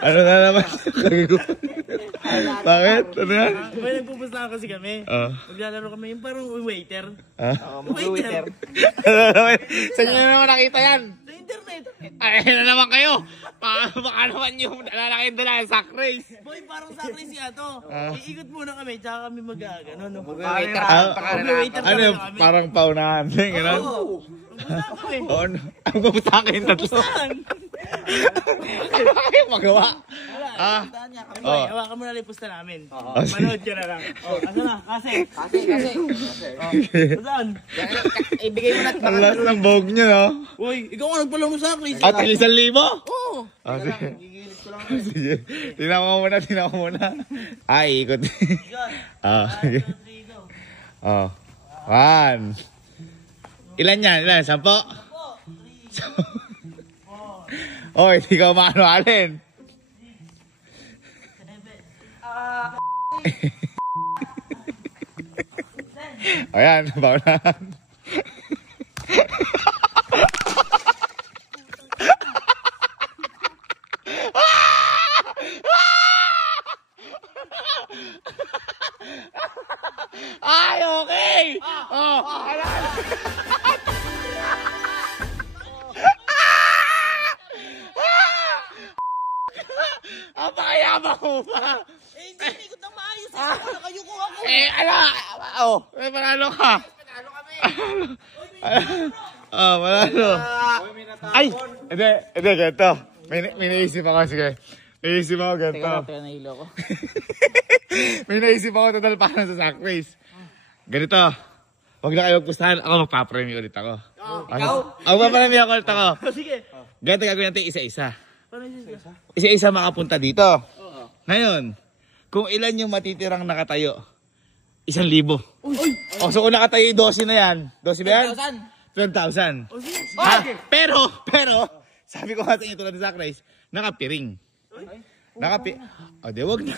Ano na naman? Bakit? Ano yan? May nagpupustahan kasi kami. Maglalaro kami yung parang waiter. Waiter. Saan nyo naman nakita yan? Sa internet. Ay, na naman kayo. Baka naman yung lalaki doon sa sack race. Boy, parang sa akin siya to. Iikot muna kami, tsaka kami mag-agano. No? Waiter. Mag-waiter Ano yung parang paunahan din, gano'n? Pupunta kami. Oo, ang pupunta kayo tatlo. Ano kayo magawa? Boy, hawakan mo na lang yung pusta namin. Manood ka na lang. Asa na? Kasi. Saan? Ibigay mo na. Ang last ng bog nyo, no? Boy, ikaw nga nagpalaro sa akin. At 1,000? Oo. Sige. Sige. Tingnan ko muna. Ay, ikot. Sige. One. Ilan yan? 10? Oy, hindi ka umano, Alin. Ayan, paunahan. Ay, okay! Ang pakayabang mo ba? Hindi ikot ng maayos. Nakayuko ako. May panalo ka. Panalo kami. Panalo. Ay, hindi, ganito. May naisip ako, sige. Naisip ako ganito. Teka, nahilo ko. May naisip ako total para sa sack race. Ganito. Huwag na kayo magpustahan. Ako magpapremyo ulit ako. Ikaw? Ako magpapremyo ako ulit ako. Sige. Ganito gagawin natin isa-isa. Paano yun? Isa-isa makapunta dito. Ngayon, kung ilan yung matitirang nakatayo? 1,000. So kung nakatayo yung 12 na yan. 12 ba yan? 12,000. Pero, sabi ko nga sa inyo tulad ng sack race, nakapiring. Di wag na.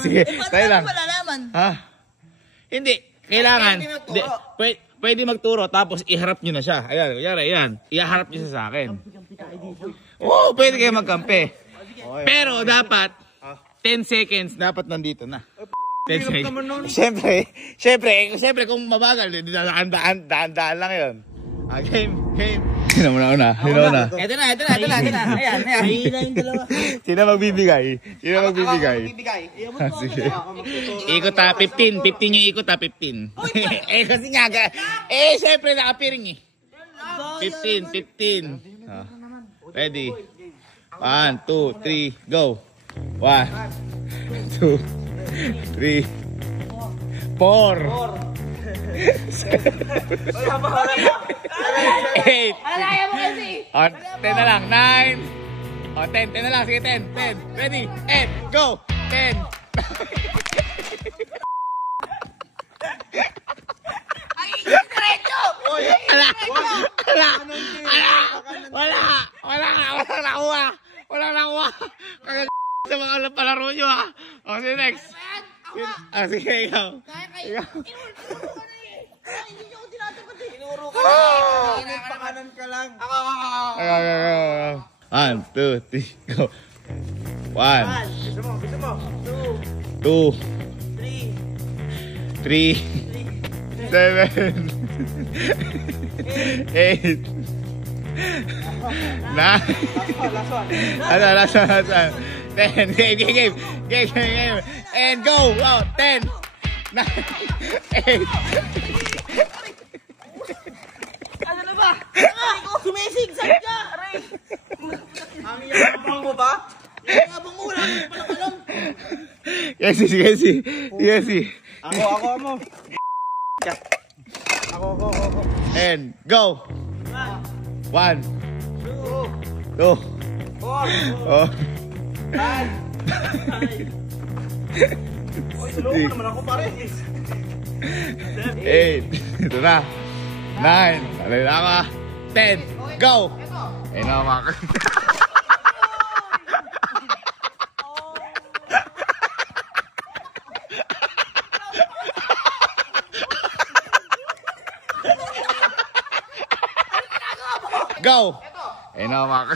Sige. Tayo lang. Malalaman. Hindi. Kailangan. Pwede magturo tapos iharap nyo na siya. Ayan, yan. Iharap nyo siya sa akin. Oo, pwede kayo magkampi. Pero dapat 10 seconds dapat nandito na. 10 seconds. Siyempre kung mabagal, daan lang yun. Game. Sino na? Ito na. Ayan. Mahina yung dalawa. Sino magbibigay? Sige. Ikot 15 yung ikot 15. Kasi nga, siyempre nakapiring 15. Ready? 1, 2, 3, go. 1, 2, 3, 4, 8. Alaya mo kasi. 10 na lang. 9. 10 na lang. Sige, 10. Ready? 8. Go. 10. Wala nakuha. Kaya sa mga palaro nyo, ha. Sige, next. Sige, ikaw. Hindi niyo ako tinatapat eh. Tinuro ka na. Pakanan ka lang. 1, 2, 3, go. 1. Bisa mo. 2. 3. 3. 7. 8. 9. Last one. 10. Game. And go. 10. 9. 8. Ano na ba? Sumisig-sag ka! Aray! Ang yabang mo ba? Yung abang mo, wala mo palang alam. Yes. Ako mo. Ako. And go. 1. 2. 4. Tulungan naman ako pare. 8. Ito na. 9. Alay na ako. 10. Go. Ayun na mga Go. Eh, naman.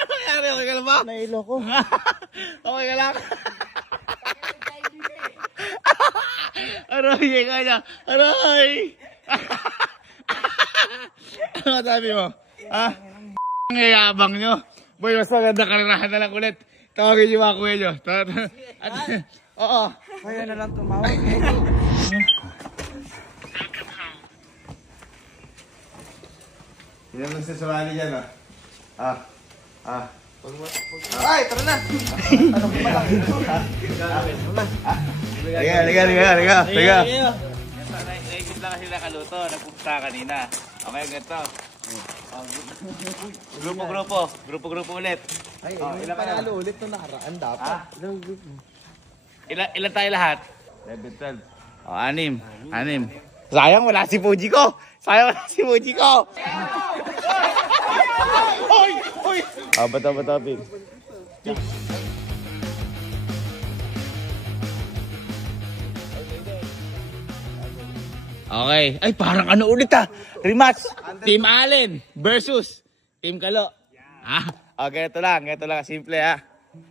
Ano nangyari? Okay ka lang ba? Nailo ko. Okay ka lang? Aray, ka niya. Aray! Ano sabi mo? Ha? Ang yayabang nyo. Boy, mas maganda karirahan na lang ulit. Tawagin niyo mga kuya nyo. Oo. Kaya na lang tumawag. Yan lang sa sumali dyan, ah. Ay, tara na. Ano ko ba lang? Liga. Naisip lang kasi nakaluto. Nagpupsa kanina. Okay, ganito. Grupo ulit. Ay, ilan panalo ulit nung nakaraan dapat. Ilan tayo lahat? 11, 12. O, 6. Sayang, wala si Fuji ko. Hoy! Bata, Pig. Okay. Ay, parang ano ulit Rematch. Team Allen versus Team Kalo. Okay, ito lang. Simple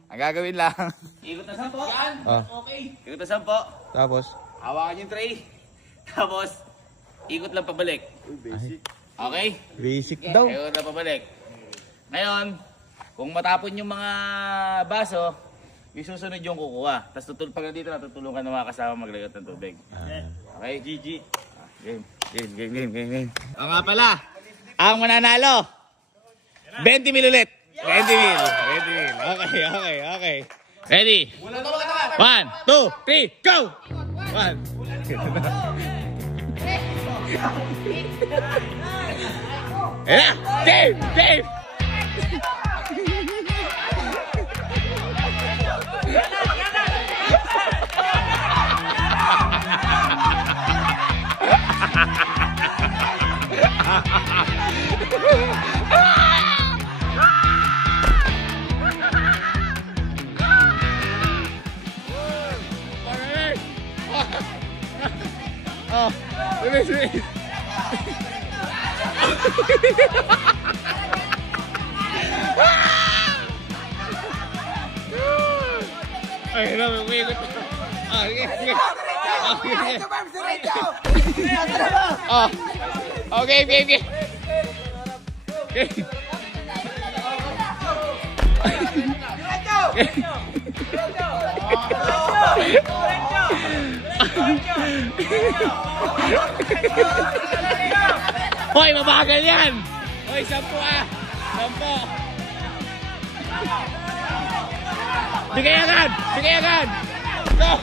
Ang gagawin lang. Ikot na 10. Yan. Okay. Ikot na 10. Tapos? Hawakan yung tray. Tapos, ikot lang pabalik. Basic. Okay? Basic daw. Ikot lang pabalik. Ngayon, kung matapon yung mga baso, isusunod yung kukuha. Tapos pag nandito na, tutulungan ng mga kasama maglagot ng tubig. Okay? GG. Game. O nga pala, ang mananalo, 20 mil ulit. 20 mil. Okay. Ready? 1, 2, 3, go! 1. Game! Bilis. Ay, may umiikot. Sige. Okay. Hoy, mabagal yan! Hoy, 10 10. Sige agad! Go!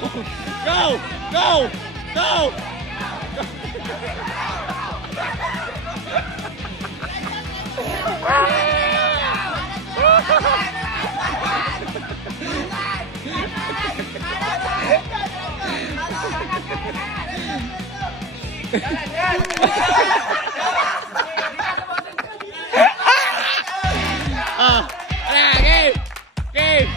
Game! Game!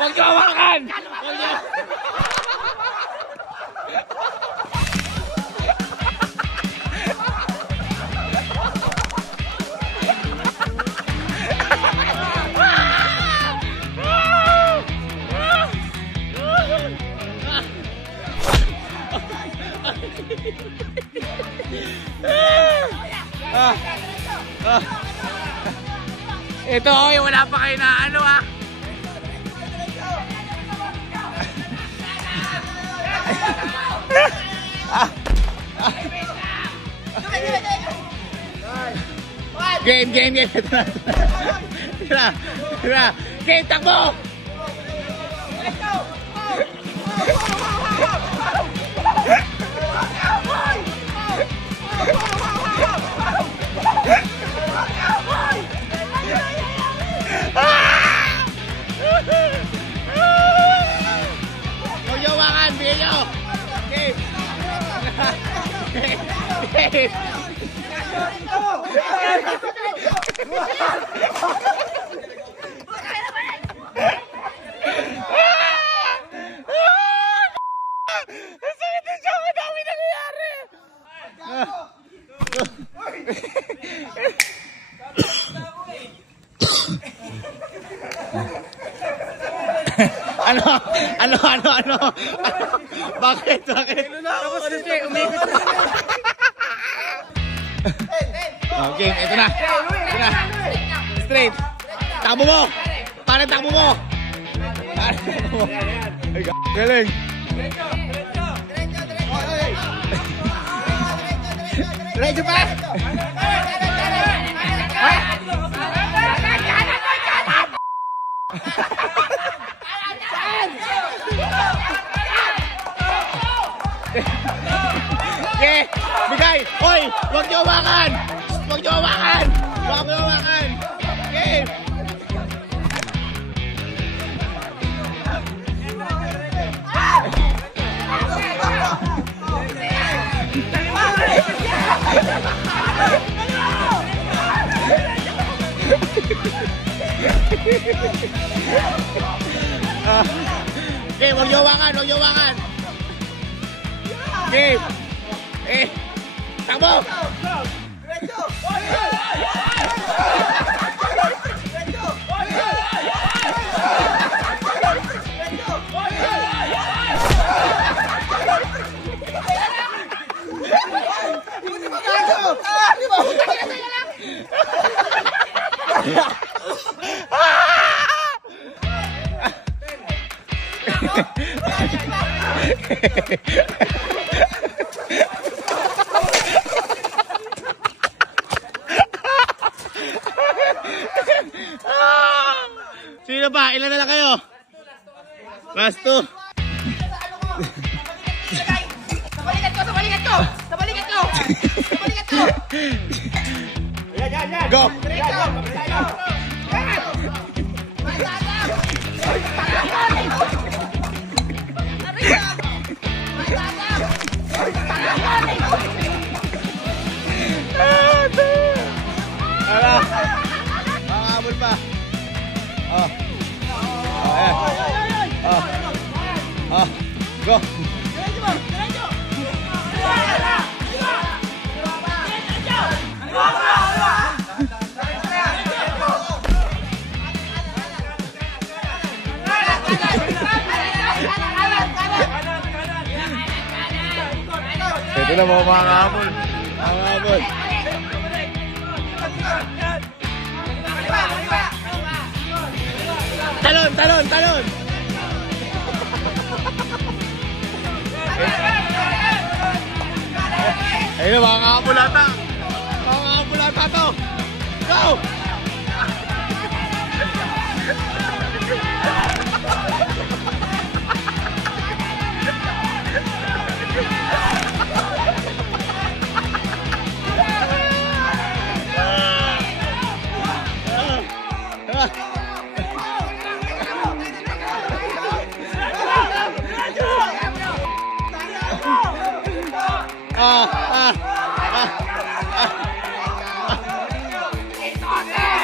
Huwag niyo hawakan! Ito yung wala pa kayo na ano Game. Tira! Tira! Okay, takbo! Huwag yung wakan, bigyan nyo! Okay! Okay! Ang sakit na siya! Ang dami nangyayari! Ano? Bakit? Tapos kasi, umikot na. Okay, ito na. Ito na. Straight. Takbo mo. Parang takbo mo. Parang takbo mo. Ay, galing. Diretso pa. Okay, bigay. Hoy, huwag niyo hawakan. Huwag niyo hawakan. Huwag niyo hawakan. Okay. Okay, huwag niyo hawakan. Huwag niyo hawakan. Okay. Takbo! Sino ba? Ilan na lang kayo? Last two. Go! Ala! Makakabol pa. Oh. Go! Ito na mga habol. Mga habol. Talon, talon, talon. Ayun na, mga kapulata. Mga kapulata to. Go!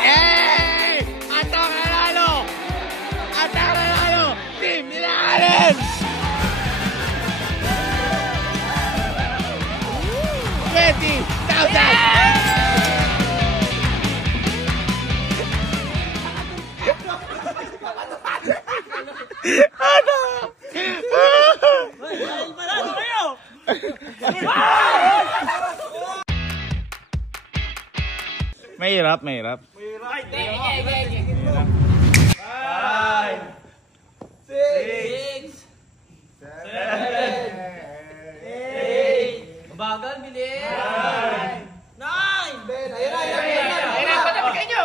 Hey! Ato ang nanalo! Ato ang nanalo! Team Ilanganin! 20,000! Ano? Manalo kayo! Mahirap, mahirap. 5, 6, 7, 8, bagal, bilis! 9! 10! Ayun na! Patapos kayo!